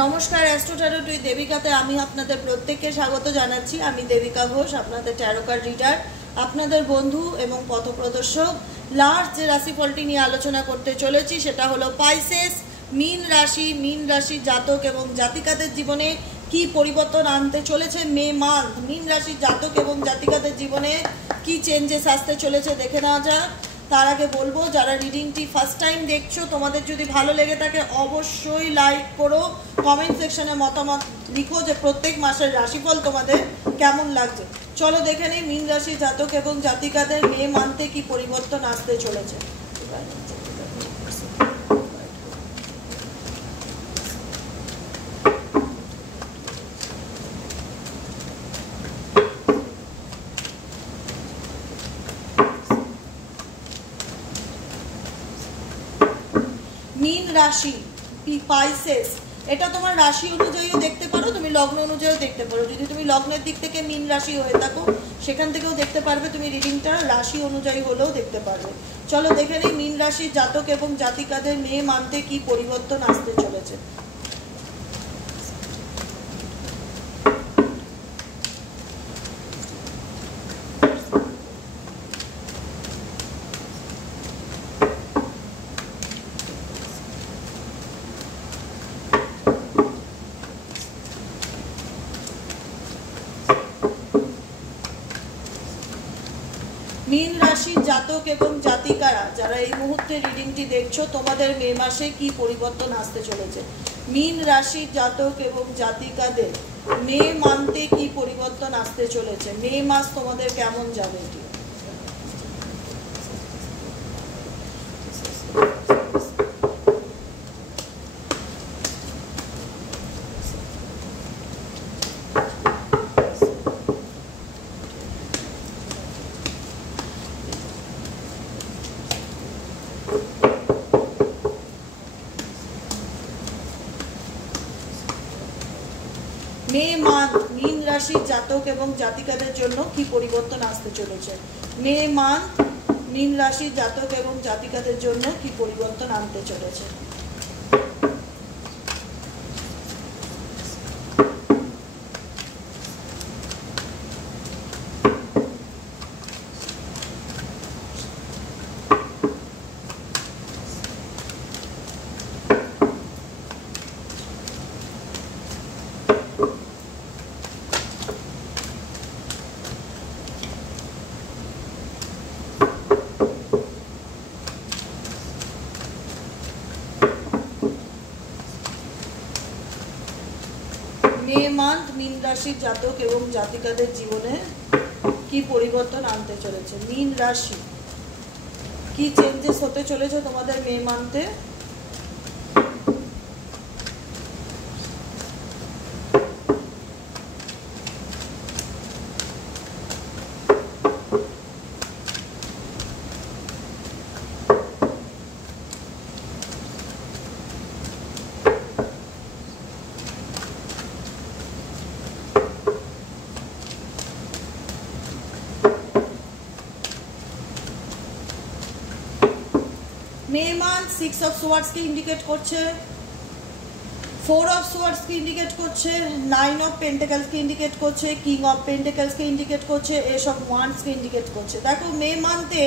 নমস্কার, astro taro টুই দেবিকাতে আমি আপনাদের প্রত্যেককে স্বাগত জানাচ্ছি। আমি দেবিকা ঘোষ, আপনাদের ট্যারো কার্ড রিডার, আপনাদের বন্ধু এবং পথপ্রদর্শক। লাস্ট যে রাশিফলটি নিয়ে আলোচনা করতে চলেছি সেটা হলো পাইসেস, মীন রাশি জাতক এবং জাতিকাদের জীবনে কি পরিবর্তন আনতে চলেছে মে মান্থ। মীন রাশি জাতক এবং জাতিকাদের জীবনে কি চেঞ্জেস আসতে চলেছে দেখে নেওয়া যাক। তার আগে বলবো, যারা রিডিংটি ফার্স্ট টাইম দেখছো, তোমাদের যদি ভালো লেগে থাকে অবশ্যই লাইক করো, কমেন্ট সেকশনে মতামত লিখো যে প্রত্যেক মাসের রাশিফল তোমাদের কেমন লাগছে। চলো দেখে নিই মীন রাশি জাতক এবং জাতিকাদের মে মান্থে কি পরিবর্তন আসতে চলেছে। মীন রাশি পাইসেস, এটা তোমার রাশি অনুযায়ীও দেখতে পারো, তুমি লগ্ন অনুযায়ীও দেখতে পারো। যদি তুমি লগ্নের দিক থেকে মীন রাশি হয়ে থাকো সেখান থেকেও দেখতে পারবে, তুমি রিডিংটা রাশি অনুযায়ী হলেও দেখতে পারবে। চলো দেখে নিই মীন রাশির জাতক এবং জাতিকাদের মে মান্থে কি পরিবর্তন আসতে চলেছে। মীন রাশির জাতক এবং জাতিকারা যারা এই মুহূর্তে রিডিংটি দেখছো, তোমাদের মে মাসে কি পরিবর্তন আসতে চলেছে। মীন রাশির জাতক এবং জাতিকাদের মে মান্থে কি পরিবর্তন আসতে চলেছে, মে মাস তোমাদের কেমন যাবে এটি। মে মান্থ মীন রাশির জাতক এবং জাতিকাদের জন্য কি পরিবর্তন আসতে চলেছে। মে মান্থ মীন রাশির জাতক এবং জাতিকাদের জন্য কি পরিবর্তন আনতে চলেছে। মে মান্থ মীন রাশির জাতক এবং জাতিকাদের জীবনে কি পরিবর্তন আনতে চলেছে। মীন রাশি কি চেঞ্জেস হতে চলেছে তোমাদের মে মান্থে। মে মান্থ 6 অফ সোয়ার্ডস কে ইন্ডিকেট করছে, 4 অফ সোয়ার্ডস কে ইন্ডিকেট করছে, 9 অফ পেন্টাকলস কে ইন্ডিকেট করছে, কিং অফ পেন্টাকলস কে ইন্ডিকেট করছে, এস অফ ওয়ান্ডস কে ইন্ডিকেট করছে। দেখো মে মান্থে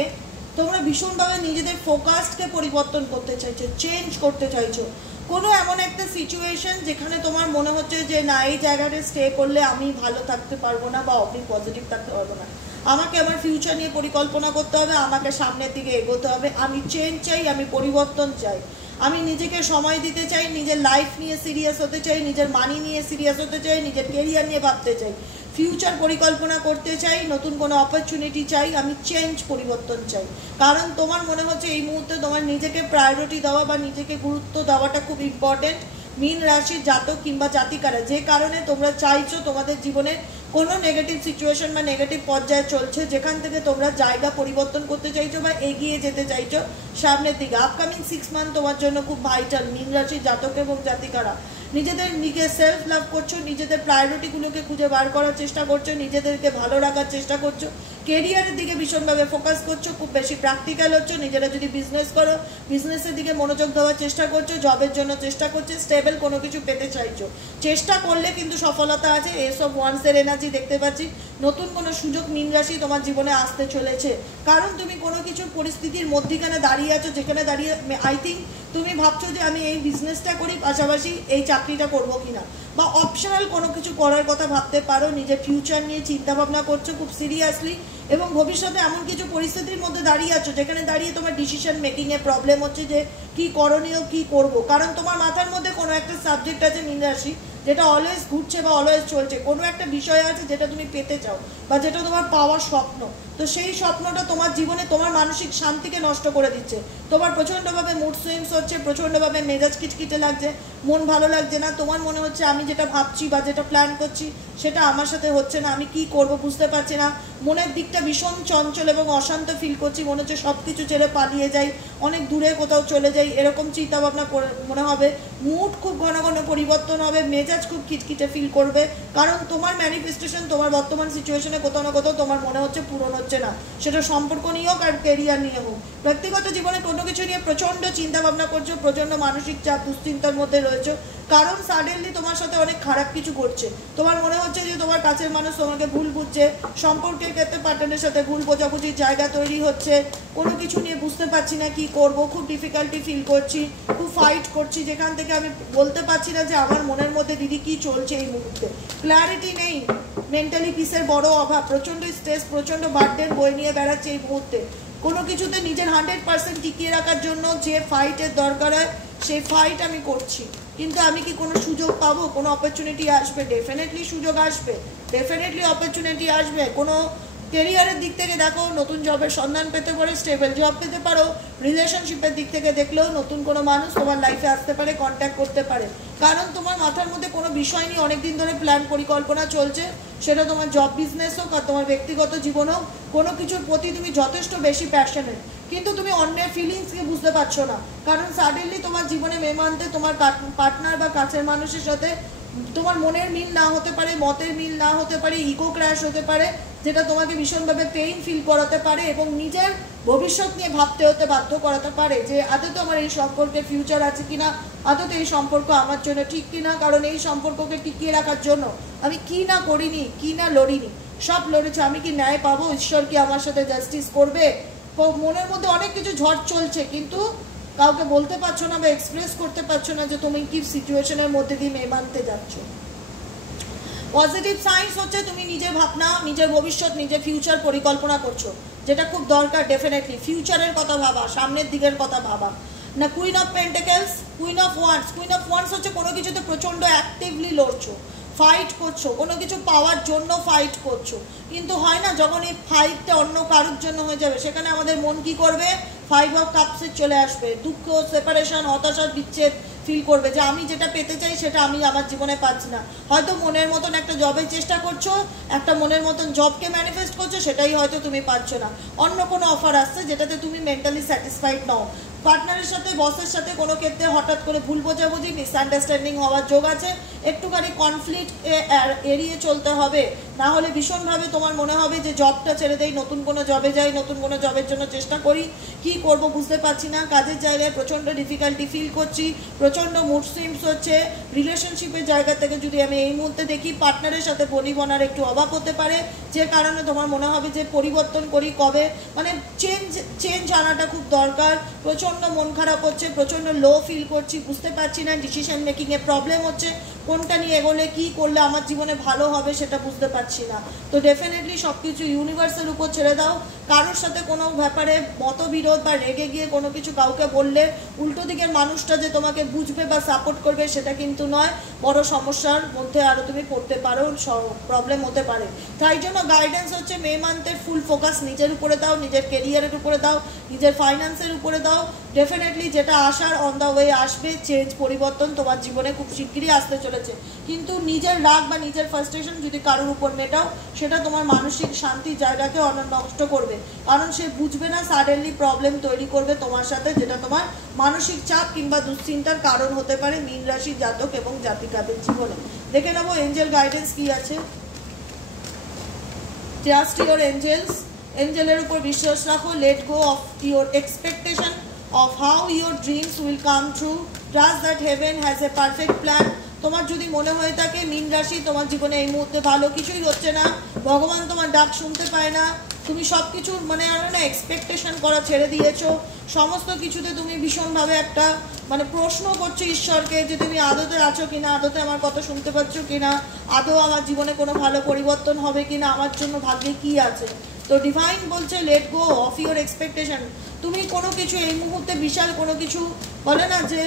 তোমরা ভীষণভাবে নিজেদের ফোকাসকে পরিবর্তন করতে চাইছো, চেঞ্জ করতে চাইছো। কোনো এমন একটা সিচুয়েশন যেখানে তোমার মনে হচ্ছে যে না, এই জায়গাটা স্টে করলে আমি ভালো থাকতে পারবো না বা অতি পজিটিভ থাকতে পারবো না, আমাকে আমার ফিউচার নিয়ে পরিকল্পনা করতে হবে, আমাকে সামনের দিকে এগোতে হবে, আমি চেঞ্জ চাই, আমি পরিবর্তন চাই, আমি নিজেকে সময় দিতে চাই, নিজের লাইফ নিয়ে সিরিয়াস হতে চাই, নিজের মানি নিয়ে সিরিয়াস হতে চাই, নিজের কেরিয়ার নিয়ে ভাবতে চাই, ফিউচার পরিকল্পনা করতে চাই, নতুন কোনো অপরচুনিটি চাই, আমি চেঞ্জ পরিবর্তন চাই। কারণ তোমার মনে হচ্ছে এই মুহূর্তে তোমার নিজেকে প্রায়োরিটি দেওয়া বা নিজেকে গুরুত্ব দেওয়াটা খুব ইম্পর্টেন্ট। মীন রাশির জাতক কিংবা জাতিকারা যে কারণে তোমরা চাইছো তোমাদের জীবনে কোনো নেগেটিভ সিচুয়েশন বা নেগেটিভ পর্যায়ে চলছে, যেখান থেকে তোমরা জায়গা পরিবর্তন করতে চাইছো বা এগিয়ে যেতে চাইছো সামনের দিকে। আপকামিং 6 মান্থ তোমার জন্য খুব ভাইটাল মীন রাশির জাতক এবং জাতিকারা। নিজের সেলফ লাভ করছো, নিজেদের প্রায়োরিটিগুলোকে খুঁজে বার করার চেষ্টা করছো, নিজেদেরকে ভালো রাখার চেষ্টা করছো, কেরিয়ারের দিকে ভীষণভাবে ফোকাস করছো, খুব বেশি প্র্যাকটিক্যাল হচ্ছে। নিজেরা যদি বিজনেস করো, বিজনেসের দিকে মনোযোগ দেওয়ার চেষ্টা করছো, জবের জন্য চেষ্টা করছো, স্টেবল কোনো কিছু পেতে চাইছো। চেষ্টা করলে কিন্তু সফলতা আছে। এসব ওয়ান্সের এনার্জি দেখতে পাচ্ছি। নতুন কোনো সুযোগ মীন রাশি তোমার জীবনে আসতে চলেছে, কারণ তুমি কোনো কিছু পরিস্থিতির মধ্যিখানে দাঁড়িয়ে আছো, যেখানে দাঁড়িয়ে আই থিঙ্ক তুমি ভাবছো যে আমি এই বিজনেসটা করি, পাশাপাশি এই চাকরিটা করবো কিনা, বা অপশনাল কোনো কিছু করার কথা ভাবতে পারো। নিজের ফিউচার নিয়ে চিন্তা ভাবনা করছো খুব সিরিয়াসলি, এবং ভবিষ্যতে এমন কিছু পরিস্থিতির মধ্যে দাঁড়িয়ে আছো যেখানে দাঁড়িয়ে তোমার ডিসিশন মেকিংয়ে প্রবলেম হচ্ছে যে কি করণীয়, কি করব। কারণ তোমার মাথার মধ্যে কোনো একটা সাবজেক্ট আছে মীন রাশি, যেটা অলওয়েজ ঘুরছে বা অলওয়েজ চলছে। কোনো একটা বিষয় আছে যেটা তুমি পেতে চাও বা যেটা তোমার পাওয়ার স্বপ্ন। তো সেই স্বপ্নটা তোমার জীবনে তোমার মানসিক শান্তিকে নষ্ট করে দিচ্ছে। তোমার প্রচণ্ডভাবে মুড সুইংস হচ্ছে, প্রচণ্ডভাবে মেজাজ কিটকিটে লাগছে, মন ভালো লাগছে না। তোমার মনে হচ্ছে আমি যেটা ভাবছি বা যেটা প্ল্যান করছি সেটা আমার সাথে হচ্ছে না, আমি কি করব বুঝতে পারছি না। মনের দিকটা ভীষণ চঞ্চল এবং অশান্ত ফিল করছি, মনে হচ্ছে সব কিছু ছেড়ে পালিয়ে যাই, অনেক দূরে কোথাও চলে যাই, এরকম চিন্তাভাবনা মনে হবে। মুড খুব ঘন ঘন পরিবর্তন হবে, মেজাজ খুব খিটখিটে ফিল করবে, কারণ তোমার ম্যানিফেস্টেশন তোমার বর্তমান সিচুয়েশনে কোথাও না কোথাও তোমার মনে হচ্ছে পূরণ হচ্ছে না। সেটা সম্পর্ক নিয়ে হোক আর কেরিয়ার নিয়ে হোক, ব্যক্তিগত জীবনে কোনো কিছু নিয়ে প্রচণ্ড চিন্তা ভাবনা করছো, প্রচণ্ড মানসিক চাপ দুশ্চিন্তার মধ্যে রয়েছো, কারণ সাডেনলি তোমার সাথে অনেক খারাপ কিছু ঘটছে। তোমার মনে হচ্ছে যে তোমার কাছের মানুষ তোমাকে ভুল বুঝছে, সম্পর্কের ক্ষেত্রে পার্টনারের সাথে ভুল বোঝাবুঝির জায়গা তৈরি হচ্ছে, কোনো কিছু নিয়ে বুঝতে পারছি না কি করব, খুব ডিফিকাল্টি ফিল করছি, খুব ফাইট করছি, যেখান থেকে আমি বলতে পারছি না যে আমার মনের মধ্যে দিদি কি চলছে এই মুহূর্তে। ক্ল্যারিটি নেই, মেন্টালি পিসের বড় অভাব, প্রচণ্ড স্ট্রেস, প্রচণ্ড বার্ডেন বই নিয়ে বেড়াচ্ছে এই মুহূর্তে। কোনো কিছুতে নিজের 100% টিকিয়ে রাখার জন্য যে ফাইটের দরকার হয় সেই ফাইট আমি করছি, কিন্তু আমি কি কোনো সুযোগ পাবো, কোনো অপরচুনিটি আসবে? ডেফিনেটলি সুযোগ আসবে, ডেফিনেটলি অপরচুনিটি আসবে। কোনো কেরিয়ারের দিক থেকে দেখো নতুন জবের সন্ধান পেতে পারো, স্টেবল জব পেতে পারো। রিলেশনশিপের দিক থেকে দেখলেও নতুন কোনো মানুষ তোমার লাইফে আসতে পারে, কন্ট্যাক্ট করতে পারে, কারণ তোমার মাথার মধ্যে কোনো বিষয় নিয়ে অনেকদিন ধরে প্ল্যান পরিকল্পনা চলছে। সেটা তোমার জব বিজনেস হোক আর তোমার ব্যক্তিগত জীবন হোক, কোনো কিছুর প্রতি তুমি যথেষ্ট বেশি প্যাশনেট, কিন্তু তুমি অন্যের ফিলিংসকে বুঝতে পারছো না, কারণ সাডেনলি তোমার জীবনে মে মান্থে তোমার পার্টনার বা কাছের মানুষের সাথে তোমার মনের মিল না হতে পারে, মতের মিল না হতে পারে, ইগো ক্র্যাশ হতে পারে, যেটা তোমাকে ভীষণভাবে পেইন ফিল করাতে পারে এবং নিজের ভবিষ্যৎ নিয়ে ভাবতে হতে বাধ্য করাতে পারে যে আদৌ তো আমার এই সম্পর্কে ফিউচার আছে কিনা, আদৌ তো এই সম্পর্ক আমার জন্য ঠিক কিনা। কারণ এই সম্পর্ককে টিকিয়ে রাখার জন্য আমি কি না করিনি, কি না লড়িনি, সব লড়েছি। আমি কি ন্যায় পাবো? ঈশ্বর কি আমার সাথে জাস্টিস করবে? মনের মধ্যে অনেক কিছু ঝড় চলছে, কিন্তু কাউকে বলতে পারছো না বা এক্সপ্রেস করতে পারছো না যে তুমি কি সিচুয়েশনের মধ্যে দিয়ে মে মানতে যাচ্ছ। পজিটিভ সাইন্স হচ্ছে তুমি নিজের ভাবনা, নিজের ভবিষ্যৎ, নিজের ফিউচার পরিকল্পনা করছো, যেটা খুব দরকার। ডেফিনেটলি ফিউচারের কথা ভাবা, সামনের দিকের কথা ভাবা না। Queen of pentacles, queen of wands. Queen of wands হচ্ছে কোনো কিছুতে প্রচণ্ড অ্যাক্টিভলি লড়ছো, ফাইট করছো, কোনো কিছু পাওয়ার জন্য ফাইট করছো, কিন্তু হয় না যখন এই ফাইটটা অন্য কারোর জন্য হয়ে যাবে, সেখানে আমাদের মন কি করবে? 5 অফ কাপসে চলে আসবে, দুঃখ, সেপারেশন, হতাশার বিচ্ছেদ ফিল করবে যে আমি যেটা পেতে চাই সেটা আমি আমার জীবনে পাচ্ছি না। হয়তো মনের মতন একটা জবের চেষ্টা করছো, একটা মনের মতন জবকে ম্যানিফেস্ট করছো, সেটাই হয়তো তুমি পাচ্ছ না। অন্য কোনো অফার আসছে যেটাতে তুমি মেন্টালি স্যাটিসফাইড নও। পার্টনারের সাথে, বসের সাথে কোনো ক্ষেত্রে হঠাৎ করে ভুল বোঝাবুঝি, মিসআন্ডারস্ট্যান্ডিং হওয়ার যোগ আছে। একটুখানি কনফ্লিক্ট এড়িয়ে চলতে হবে, না হলে ভীষণভাবে তোমার মনে হবে যে জবটা ছেড়ে দেই, নতুন কোনো জবে যাই, নতুন কোনো জবের জন্য চেষ্টা করি, কি করব বুঝতে পারছি না। কাজের জায়গায় প্রচণ্ড ডিফিকাল্টি ফিল করছি, প্রচণ্ড মুড সুইংস হচ্ছে। রিলেশনশিপের জায়গা থেকে যদি আমি এই মুহূর্তে দেখি, পার্টনারের সাথে বনিবনার একটু অভাব হতে পারে, যে কারণে তোমার মনে হবে যে পরিবর্তন করি কবে, মানে চেঞ্জ আনাটা খুব দরকার। প্রচণ্ড মন খারাপ হচ্ছে, প্রচণ্ড লো ফিল করছি, বুঝতে পারছি না, ডিসিশন মেকিংয়ে প্রবলেম হচ্ছে, কোনটা নিয়ে এগোলে কী করলে আমার জীবনে ভালো হবে সেটা বুঝতে পারছি না। তো ডেফিনেটলি সব কিছু ইউনিভার্সের উপর ছেড়ে দাও। কারোর সাথে কোনো ব্যাপারে মতবিরোধ বা রেগে গিয়ে কোনো কিছু কাউকে বললে উল্টো দিকের মানুষটা যে তোমাকে বুঝবে বা সাপোর্ট করবে সেটা কিন্তু নয়, বড় সমস্যার মধ্যে আরও তুমি পড়তে পারো, প্রবলেম হতে পারে। তাই জন্য গাইডেন্স হচ্ছে মে মান্থের ফুল ফোকাস নিজের উপরে দাও, নিজের কেরিয়ারের উপরে দাও, নিজের ফাইন্যান্সের উপরে দাও, ডেফিনেটলি যেটা আসার অন দ্য ওয়ে আসবে, চেঞ্জ পরিবর্তন তোমার জীবনে খুব শিগগিরই আসতে চলেছে। কিন্তু নিজের রাগ বা নিজের ফ্রাস্ট্রেশন যদি কারোর উপর মেটাও, সেটা তোমার মানসিক শান্তির জায়গাকে নষ্ট করবে, কারণ সে বুঝবে না, সাডেনলি প্রবলেম তৈরি করবে তোমার সাথে, যেটা তোমার মানসিক চাপ কিংবা দুশ্চিন্তার কারণ হতে পারে মীন রাশির জাতক এবং জাতিকাদের জীবনে। দেখে নেবো এঞ্জেল গাইডেন্স কি আছে। ট্রাস্ট ইওর এঞ্জেলস, এঞ্জেলের উপর বিশ্বাস রাখো। Let go of your expectation of how your dreams will come true. Trust that heaven has a perfect plan. তোমার যদি মনে হয়ে থাকে মীন রাশি তোমার জীবনে এই মুহূর্তে ভালো কিছুই হচ্ছে না, ভগবান তোমার ডাক শুনতে পায় না, তুমি সব কিছু মানে আরো না এক্সপেকটেশন করা ছেড়ে দিয়েছো, সমস্ত কিছুতে তুমি ভীষণভাবে একটা মানে প্রশ্ন করছো ঈশ্বরকে যে তুমি আদতে আছো কিনা, আদতে আমার কথা শুনতে পাচ্ছ কিনা, আদৌ আমার জীবনে কোনো ভালো পরিবর্তন হবে কিনা, আমার জন্য ভাগ্যে কি আছে। তো ডিভাইন বলছে let go of your expectation. তুমি কোনো কিছু এই মুহূর্তে বিশাল কোনো কিছু বলে না যে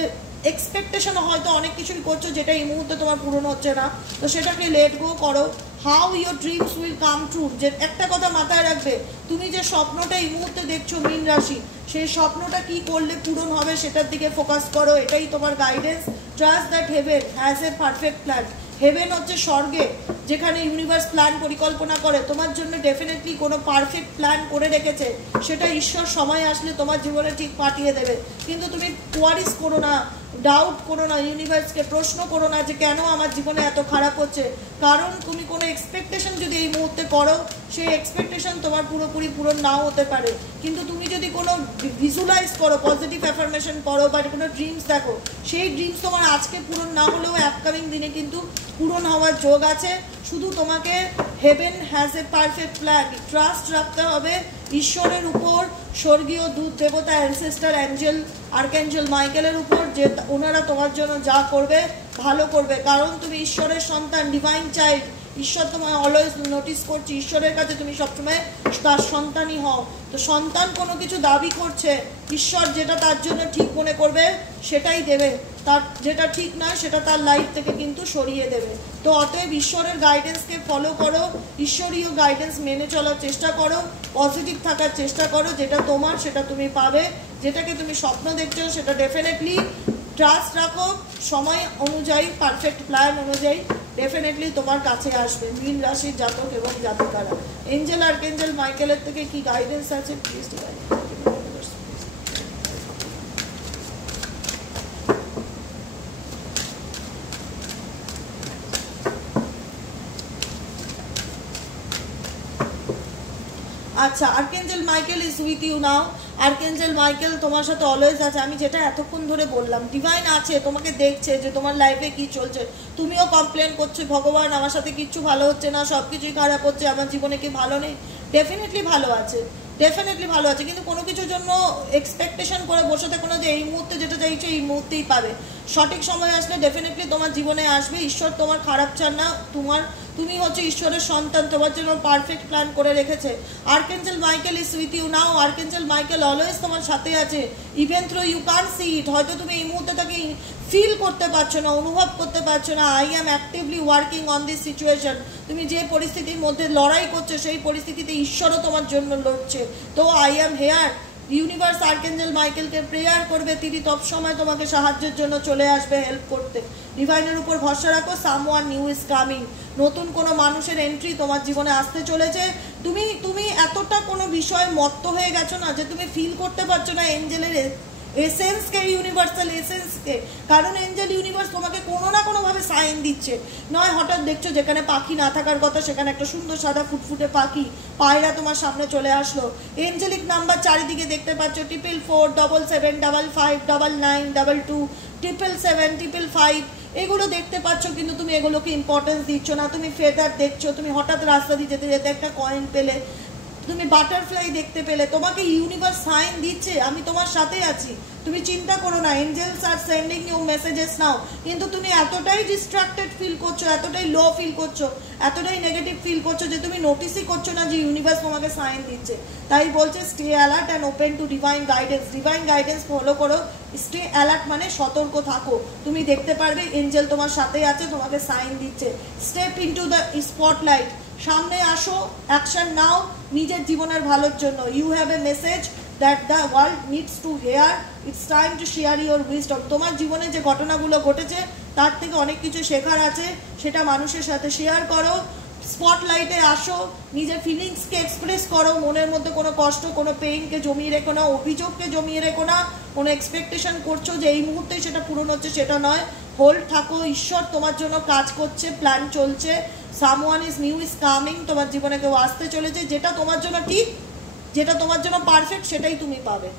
এক্সপেকটেশন হয়তো অনেক কিছুই করছো যেটা এই মুহূর্তে তোমার পূরণ হচ্ছে না, তো সেটাকে লেট গো করো। How your dreams will come true, যে একটা কথা মাথায় রাখবে, তুমি যে স্বপ্নটা এই মুহূর্তে দেখছো মীন রাশি, সেই স্বপ্নটা কি করলে পূরণ হবে সেটার দিকে ফোকাস করো, এটাই তোমার guidance. Trust that heaven has a perfect plan. Heaven হচ্ছে স্বর্গে, যেখানে ইউনিভার্স প্ল্যান পরিকল্পনা করে তোমার জন্য, ডেফিনেটলি কোনো পারফেক্ট প্ল্যান করে রেখেছে, সেটা ঈশ্বর সময় আসলে তোমার জীবনে ঠিক পাঠিয়ে দেবে। কিন্তু তুমি ওয়ারিস করো না, ডাউট করো না, ইউনিভার্সকে প্রশ্ন করো না যে কেন আমার জীবনে এত খারাপ হচ্ছে, কারণ তুমি কোনো এক্সপেকটেশন যদি এই মুহূর্তে করো, সেই এক্সপেকটেশন তোমার পুরোপুরি পূরণ নাও হতে পারে। কিন্তু তুমি যদি কোনো ভিজুয়ালাইজ করো, পজিটিভ অ্যাফার্মেশন করো বা কোনো ড্রিমস দেখো, সেই ড্রিমস তোমার আজকে পূরণ না হলেও আপকামিং দিনে কিন্তু পূরণ হওয়ার যোগ আছে। শুধু তোমাকে heaven has a perfect plan, trust রাখতে হবে ঈশ্বরের উপর, স্বর্গীয় দূত দেবতা, অ্যানসেস্টার অ্যাঞ্জেল, আর্কঅ্যাঞ্জেল মাইকেলের উপর, যে ওনারা তোমার জন্য যা করবে ভালো করবে, কারণ তুমি ঈশ্বরের সন্তান, ডিভাইন চাইল্ড। ঈশ্বর তোমায় অলওয়েজ নোটিস করছে, ঈশ্বরের কাছে তুমি সবসময় তার সন্তানই হও। তো সন্তান কোনো কিছু দাবি করছে, ঈশ্বর যেটা তার জন্য ঠিক মনে করবে সেটাই দেবে, তার যেটা ঠিক নয় সেটা তার লাইফ থেকে কিন্তু সরিয়ে দেবে। তো অতএব ঈশ্বরের গাইডেন্সকে ফলো করো, ঈশ্বরীয় গাইডেন্স মেনে চলার চেষ্টা করো, পজিটিভ থাকার চেষ্টা করো, যেটা তোমার সেটা তুমি পাবে, যেটাকে তুমি স্বপ্ন দেখছো সেটা ডেফিনেটলি ট্রাস্ট রাখো, সময় অনুযায়ী পারফেক্ট প্ল্যান অনুযায়ী ডেফিনেটলি তোমার কাছে আসবে মীন রাশির জাতক এবং জাতিকারা। এঞ্জেল আর্কএঞ্জেল মাইকেলের থেকে কি গাইডেন্স আছে প্লিজ ডিভাইন। আচ্ছা, archangel Michael is with you now. Archangel Michael তোমার সাথে অলওয়েজ আছে। আমি যেটা এতক্ষণ ধরে বললাম, ডিভাইন আছে, তোমাকে দেখছে যে তোমার লাইফে কি চলছে। তুমিও কমপ্লেন করছো, ভগবান আমার সাথে কিচ্ছু ভালো হচ্ছে না, সব কিছুই খারাপ হচ্ছে, আমার জীবনে কি ভালো নেই? ডেফিনেটলি ভালো আছে, ডেফিনেটলি ভালো আছে, কিন্তু কোনো কিছুর জন্য এক্সপেকটেশন করে বসে থাকো না যে এই মুহূর্তে যেটা চাইছো এই মুহূর্তেই পাবে। সঠিক সময় আসলে ডেফিনেটলি তোমার জীবনে আসবে। ঈশ্বর তোমার খারাপ চান না, তুমি হচ্ছে ঈশ্বরের সন্তান, তোমার জন্য পারফেক্ট প্ল্যান করে রেখেছে। Archangel Michael is with you now. Archangel Michael always তোমার সাথে আছে, even though you can see it. হয়তো তুমি এই মুহূর্তে তাকে ফিল করতে পারছো না, অনুভব করতে পারছো না। I am actively working on this situation. তুমি যে পরিস্থিতির মধ্যে লড়াই করছো সেই পরিস্থিতিতে ঈশ্বরও তোমার জন্য লড়ছে। তো I am here. Universe archangel মাইকেলকে প্রেয়ার করবে, তিনি সব সময় তোমাকে সাহায্যের জন্য চলে আসবে, হেল্প করতে। ডিভাইনের উপর ভরসা রাখো, সামওয়ান নিউ ইজ কামিং। নতুন কোনো মানুষের এন্ট্রি তোমার জীবনে আসতে চলেছে। তুমি এতটা কোনো বিষয়ে মত্ত হয়ে গেছো না যে তুমি ফিল করতে পারছো না এঞ্জেলের এসেন্সকে, ইউনিভার্সাল এসেন্সকে। কারণ এঞ্জেল ইউনিভার্স তোমাকে কোনো না কোনোভাবে সাইন দিচ্ছে। নয় হঠাৎ দেখছো যেখানে পাখি না থাকার কথা সেখানে একটা সুন্দর সাদা ফুটফুটে পাখি, পায়রা তোমার সামনে চলে আসলো। এঞ্জেলিক নাম্বার চারিদিকে দেখতে পাচ্ছ, 444 7755 99 22 777 555। এগুলো দেখতে পাচ্ছ, কিন্তু তুমি এগুলোকে ইম্পর্টেন্স দিচ্ছ না। তুমি ফেদার দেখছো, তুমি হঠাৎ রাস্তা দিয়ে যেতে যেতে একটা কয়েন পেলে, তুমি বাটারফ্লাই দেখতে পেলে, তোমাকে ইউনিভার্স সাইন দিচ্ছে আমি তোমার সাথে আছি, তুমি চিন্তা করো না, angels are sending you messages now. কিন্তু তুমি এতটাই ডিস্ট্রাক্টেড ফিল করছো, এতটাই লো ফিল করছো, এতটাই নেগেটিভ ফিল করছো যে তুমি নোটিসই করছো না যে ইউনিভার্স তোমাকে সাইন দিচ্ছে। তাই বলছে stay alert and open to divine guidance. Divine guidance follow করো, স্টে অ্যালার্ট মানে সতর্ক থাকো। তুমি দেখতে পারবে এঞ্জেল তোমার সাথে আছে, তোমাকে সাইন দিচ্ছে। স্টেপ ইনটু দ্য স্পটলাইট, সামনে আসো, অ্যাকশন নাও নিজের জীবনের ভালোর জন্য। You have a message that the world needs to hear, it's time to share your wisdom. তোমার জীবনে যে ঘটনাগুলো ঘটেছে তার থেকে অনেক কিছু শেখার আছে, সেটা মানুষের সাথে শেয়ার করো, স্পটলাইটে আসো, নিজের ফিলিংসকে এক্সপ্রেস করো। মনের মধ্যে কোনো কষ্ট, কোনো পেইনকে জমিয়ে রেখো না, অভিযোগকে জমিয়ে রেখো না, কোনো এক্সপেকটেশন করছো যে এই মুহূর্তে সেটা পূরণ হচ্ছে সেটা নয়। হোল্ড থাকো, ঈশ্বর তোমার জন্য কাজ করছে, প্ল্যান চলছে, someone is new is coming, তোমার জীবনে কেউ আসতে চলেছে, যেটা তোমার জন্য ঠিক, যেটা তোমার জন্য পারফেক্ট, সেটাই তুমি পাবে।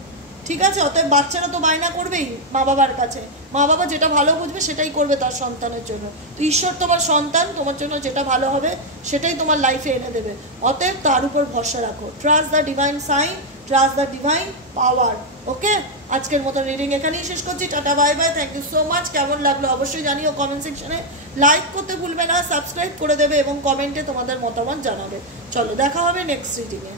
ঠিক আছে? অতএব বাচ্চারা তো বায়না করবেই মা বাবার কাছে, মা বাবা যেটা ভালো বুঝবে সেটাই করবে তার সন্তানের জন্য। তো ঈশ্বর তোমার সন্তান, তোমার জন্য যেটা ভালো হবে সেটাই তোমার লাইফে এনে দেবে। অতএব তার উপর ভরসা রাখো। Trust the divine sign, trust the divine power. Okay, আজকের মতো রিডিং এখানেই শেষ করছি। Tata, bye bye, thank you so much. কেমন লাগলো অবশ্যই জানিও কমেন্ট সেকশনে। লাইক করতে ভুলবে না, সাবস্ক্রাইব করে দেবে এবং কমেন্টে তোমাদের মতামত জানাবে। চলো দেখা হবে নেক্সট রিডিংয়ে।